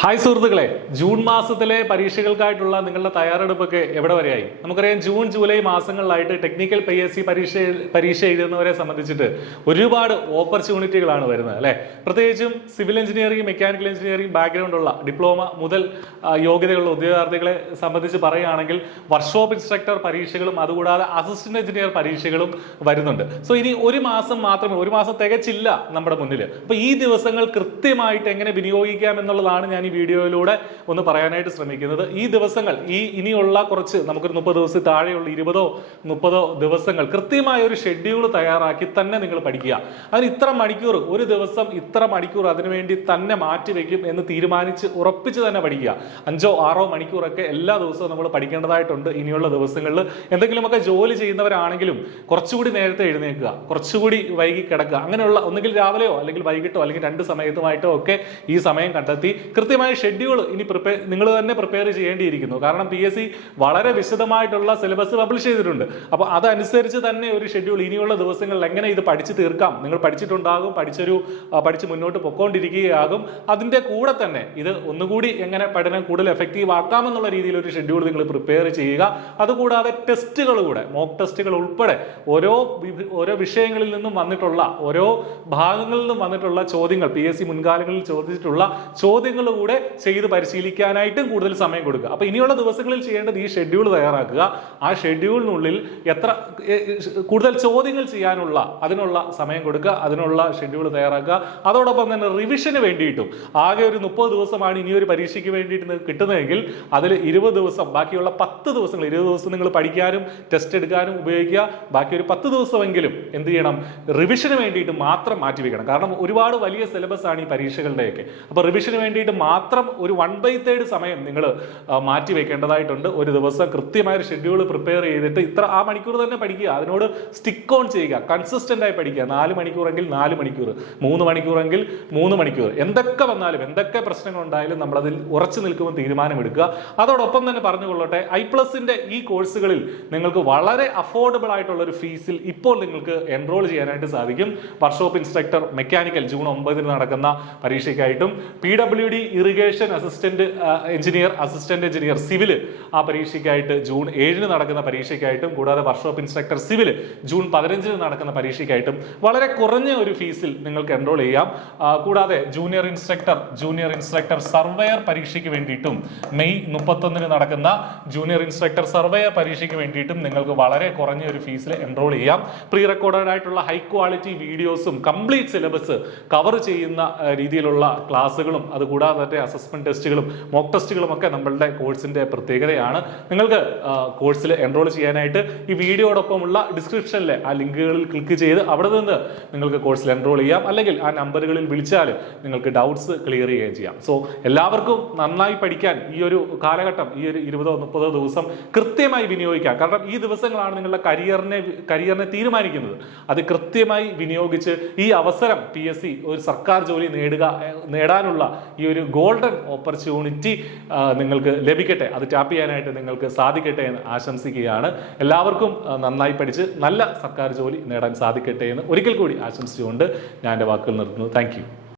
Hi സുഹൃത്തുക്കളെ, June മാസത്തിലെ പരീക്ഷകൾക്കായിട്ടുള്ള നിങ്ങളുടെ തയ്യാറെടുപ്പൊക്കെ എവിടെ വരെയായി? നമുക്കറിയാം, ജൂൺ ജൂലൈ മാസങ്ങളിലായിട്ട് ടെക്നിക്കൽ PSC പരീക്ഷ എഴുതുന്നവരെ സംബന്ധിച്ചിട്ട് ഒരുപാട് ഓപ്പർച്യൂണിറ്റികളാണ് വരുന്നത് അല്ലെ. പ്രത്യേകിച്ചും civil engineering, mechanical engineering background ഉള്ള ഡിപ്ലോമ മുതൽ യോഗ്യതയുള്ള ഉദ്യോഗാർത്ഥികളെ സംബന്ധിച്ച് പറയുകയാണെങ്കിൽ വർക്ക്ഷോപ്പ് ഇൻസ്ട്രക്ടർ പരീക്ഷകളും അതുകൂടാതെ അസിസ്റ്റന്റ് എഞ്ചിനീയർ പരീക്ഷകളും വരുന്നുണ്ട്. സോ ഇനി ഒരു മാസം മാത്രമേ, ഒരു മാസം തികച്ചില്ല നമ്മുടെ മുന്നിൽ. അപ്പൊ ഈ ദിവസങ്ങൾ കൃത്യമായിട്ട് എങ്ങനെ വിനിയോഗിക്കാം എന്നുള്ളതാണ് ഞാൻ ഈ വീഡിയോയിലൂടെ ഒന്ന് പറയാനായിട്ട് ശ്രമിക്കുന്നത്. ഈ ദിവസങ്ങൾ, ഇനിയുള്ള കുറച്ച് നമുക്കൊരു 30 ദിവസത്തിൽ താഴെയുള്ള 20-30 ദിവസങ്ങൾ കൃത്യമായ ഒരു ഷെഡ്യൂൾ തയ്യാറാക്കി തന്നെ നിങ്ങൾ പഠിക്കുക. അതിന് ഇത്ര മണിക്കൂർ, ഒരു ദിവസം ഇത്ര മണിക്കൂർ അതിനുവേണ്ടി തന്നെ മാറ്റിവെക്കും എന്ന് തീരുമാനിച്ച് ഉറപ്പിച്ച് തന്നെ പഠിക്കുക. 5-6 മണിക്കൂറൊക്കെ എല്ലാ ദിവസവും നമ്മൾ പഠിക്കേണ്ടതായിട്ടുണ്ട്. ഇനിയുള്ള ദിവസങ്ങളിൽ എന്തെങ്കിലുമൊക്കെ ജോലി ചെയ്യുന്നവരാണെങ്കിലും കുറച്ചുകൂടി നേരത്തെ എഴുന്നേൽക്കുക, കുറച്ചുകൂടി വൈകി കിടക്കുക. അങ്ങനെയുള്ള ഒന്നുകിൽ രാവിലെയോ അല്ലെങ്കിൽ വൈകിട്ടോ അല്ലെങ്കിൽ 2 സമയത്തുമായിട്ടോ ഒക്കെ ഈ സമയം കണ്ടെത്തി കൃത്യമായ ഷെഡ്യൂൾ ഇനി നിങ്ങൾ തന്നെ പ്രിപ്പയർ ചെയ്യേണ്ടിയിരിക്കുന്നു. കാരണം PSC വളരെ വിശദമായിട്ടുള്ള സിലബസ് പബ്ലിഷ് ചെയ്തിട്ടുണ്ട്. അപ്പോൾ അതനുസരിച്ച് തന്നെ ഒരു ഷെഡ്യൂൾ ഇനിയുള്ള ദിവസങ്ങളിൽ എങ്ങനെ ഇത് പഠിച്ചു തീർക്കാം, നിങ്ങൾ പഠിച്ചിട്ടുണ്ടാകും, പഠിച്ച് മുന്നോട്ട് പൊക്കോണ്ടിരിക്കുകയാകും. അതിൻ്റെ കൂടെ തന്നെ ഇത് ഒന്നുകൂടി എങ്ങനെ പഠനം കൂടുതൽ എഫക്റ്റീവ് ആക്കാമെന്നുള്ള രീതിയിൽ ഒരു ഷെഡ്യൂൾ നിങ്ങൾ പ്രിപ്പയർ ചെയ്യുക. അതുകൂടാതെ ടെസ്റ്റുകൾ കൂടെ, മോക്ക് ടെസ്റ്റുകൾ ഉൾപ്പെടെ ഓരോ വിഷയങ്ങളിൽ നിന്നും വന്നിട്ടുള്ള, ഓരോ ഭാഗങ്ങളിൽ നിന്നും വന്നിട്ടുള്ള ചോദ്യങ്ങൾ, PSC മുൻകാലങ്ങളിൽ ചോദിച്ചിട്ടുള്ള ചോദ്യങ്ങൾ കൂടെ ചെയ്ത് പരിശീലിക്കാനായിട്ടും കൂടുതൽ സമയം കൊടുക്കുക. അപ്പൊ ഇനിയുള്ള ദിവസങ്ങളിൽ ചെയ്യേണ്ടത് ഈ ഷെഡ്യൂൾ തയ്യാറാക്കുക. ആ ഷെഡ്യൂളിനുള്ളിൽ കൂടുതൽ ചോദ്യങ്ങൾ ചെയ്യാനുള്ള അതിനുള്ള സമയം കൊടുക്കുക, അതിനുള്ള ഷെഡ്യൂൾ തയ്യാറാക്കുക. അതോടൊപ്പം തന്നെ റിവിഷന് വേണ്ടിയിട്ടും ആകെ ഒരു 30 ദിവസമാണ് ഇനിയൊരു പരീക്ഷയ്ക്ക് വേണ്ടിയിട്ട് കിട്ടുന്നതെങ്കിൽ അതിൽ 20 ദിവസം, ബാക്കിയുള്ള 10 ദിവസങ്ങൾ, 20 ദിവസം നിങ്ങൾ പഠിക്കാനും ടെസ്റ്റ് എടുക്കാനും ഉപയോഗിക്കുക. ബാക്കി ഒരു 10 ദിവസമെങ്കിലും എന്ത് ചെയ്യണം, റിവിഷന് വേണ്ടിയിട്ട് മാത്രം മാറ്റിവെക്കണം. കാരണം ഒരുപാട് വലിയ സിലബസ് ആണ് ഈ പരീക്ഷകളുടെയൊക്കെ. അപ്പൊ റിവിഷന് വേണ്ടിയിട്ട് മാത്രം ഒരു 1/3 സമയം നിങ്ങൾ മാറ്റി വെക്കേണ്ടതായിട്ടുണ്ട്. ഒരു ദിവസം കൃത്യമായ ഒരു ഷെഡ്യൂൾ പ്രിപ്പയർ ചെയ്തിട്ട് ആ മണിക്കൂർ തന്നെ പഠിക്കുക. അതിനോട് സ്റ്റിക്ക് ഓൺ ചെയ്യുക, കൺസിസ്റ്റന്റ് ആയി പഠിക്കുക. 4 മണിക്കൂറെങ്കിൽ 4 മണിക്കൂർ, 3 മണിക്കൂറെങ്കിൽ 3 മണിക്കൂർ. എന്തൊക്കെ വന്നാലും, എന്തൊക്കെ പ്രശ്നങ്ങൾ ഉണ്ടായാലും നമ്മളതിൽ ഉറച്ചു നിൽക്കുമ്പോൾ തീരുമാനമെടുക്കുക. അതോടൊപ്പം തന്നെ പറഞ്ഞുകൊള്ളട്ടെ, iPlusന്റെ ഈ കോഴ്സുകളിൽ നിങ്ങൾക്ക് വളരെ അഫോർഡബിൾ ആയിട്ടുള്ള ഒരു ഫീസിൽ ഇപ്പോൾ നിങ്ങൾക്ക് എൻറോൾ ചെയ്യാനായിട്ട് സാധിക്കും. വർക്ക്ഷോപ്പ് ഇൻസ്ട്രക്ടർ മെക്കാനിക്കൽ ജൂൺ 9 നടക്കുന്ന പരീക്ഷയ്ക്കായിട്ടും, PWD irrigation assistant engineer civil ആ പരീക്ഷയ്ക്കായിട്ട് ജൂൺ 7 നടക്കുന്ന പരീക്ഷയ്ക്കായിട്ടും, കൂടാതെ വർക്ക്ഷോപ്പ് ഇൻസ്ട്രക്ടർ സിവിൽ ജൂൺ 15 നടക്കുന്ന പരീക്ഷയ്ക്കായിട്ടും വളരെ കുറഞ്ഞ ഒരു ഫീസിൽ നിങ്ങൾക്ക് എൻറോൾ ചെയ്യാം. കൂടാതെ ജൂനിയർ ഇൻസ്ട്രക്ടർ സർവേയർ പരീക്ഷയ്ക്ക് വേണ്ടിയിട്ടും, മെയ് 31 നടക്കുന്ന ജൂനിയർ ഇൻസ്ട്രക്ടർ സർവേയർ പരീക്ഷയ്ക്ക് വേണ്ടിയിട്ടും നിങ്ങൾക്ക് വളരെ കുറഞ്ഞ ഒരു ഫീസിൽ എൻറോൾ ചെയ്യാം. പ്രീ റെക്കോർഡഡ് ആയിട്ടുള്ള ഹൈ ക്വാളിറ്റി വീഡിയോസും കംപ്ലീറ്റ് സിലബസ് കവർ ചെയ്യുന്ന രീതിയിലുള്ള ക്ലാസ്സുകളും അതുകൂടാതെ അസസ്മെന്റ് ടെസ്റ്റുകളും മോക്ക് ടെസ്റ്റുകളും ഒക്കെ നമ്മളുടെ കോഴ്സിന്റെ പ്രത്യേകതയാണ്. നിങ്ങൾക്ക് കോഴ്സിൽ എൻറോൾ ചെയ്യാനായിട്ട് ഈ വീഡിയോടൊപ്പമുള്ള ഡിസ്ക്രിപ്ഷനിലെ ആ ലിങ്കുകളിൽ ക്ലിക്ക് ചെയ്ത് അവിടെ നിന്ന് നിങ്ങൾക്ക് കോഴ്സിൽ എൻറോൾ ചെയ്യാം. അല്ലെങ്കിൽ ആ നമ്പറുകളിൽ വിളിച്ചാൽ നിങ്ങൾക്ക് ഡൗട്ട്സ് ക്ലിയർ ചെയ്യുകയും ചെയ്യാം. സോ എല്ലാവർക്കും നന്നായി പഠിക്കാൻ ഈ ഒരു കാലഘട്ടം, ഈ ഒരു 20-30 ദിവസം കൃത്യമായി വിനിയോഗിക്കാം. കാരണം ഈ ദിവസങ്ങളാണ് നിങ്ങളുടെ കരിയറിനെ തീരുമാനിക്കുന്നത്. അത് കൃത്യമായി വിനിയോഗിച്ച് ഈ അവസരം PSC ഒരു സർക്കാർ ജോലി നേടാനുള്ള ഈ ഒരു ഗോൾഡൻ ഓപ്പർച്യൂണിറ്റി നിങ്ങൾക്ക് ലഭിക്കട്ടെ, അത് ടാപ്പ് ചെയ്യാനായിട്ട് നിങ്ങൾക്ക് സാധിക്കട്ടെ എന്ന് ആശംസിക്കുകയാണ്. എല്ലാവർക്കും നന്നായി പഠിച്ച് നല്ല സർക്കാർ ജോലി നേടാൻ സാധിക്കട്ടെ എന്ന് ഒരിക്കൽ കൂടി ആശംസിച്ചുകൊണ്ട് ഞാൻ എൻ്റെ വാക്കുകൾ നിർത്തുന്നു. Thank you.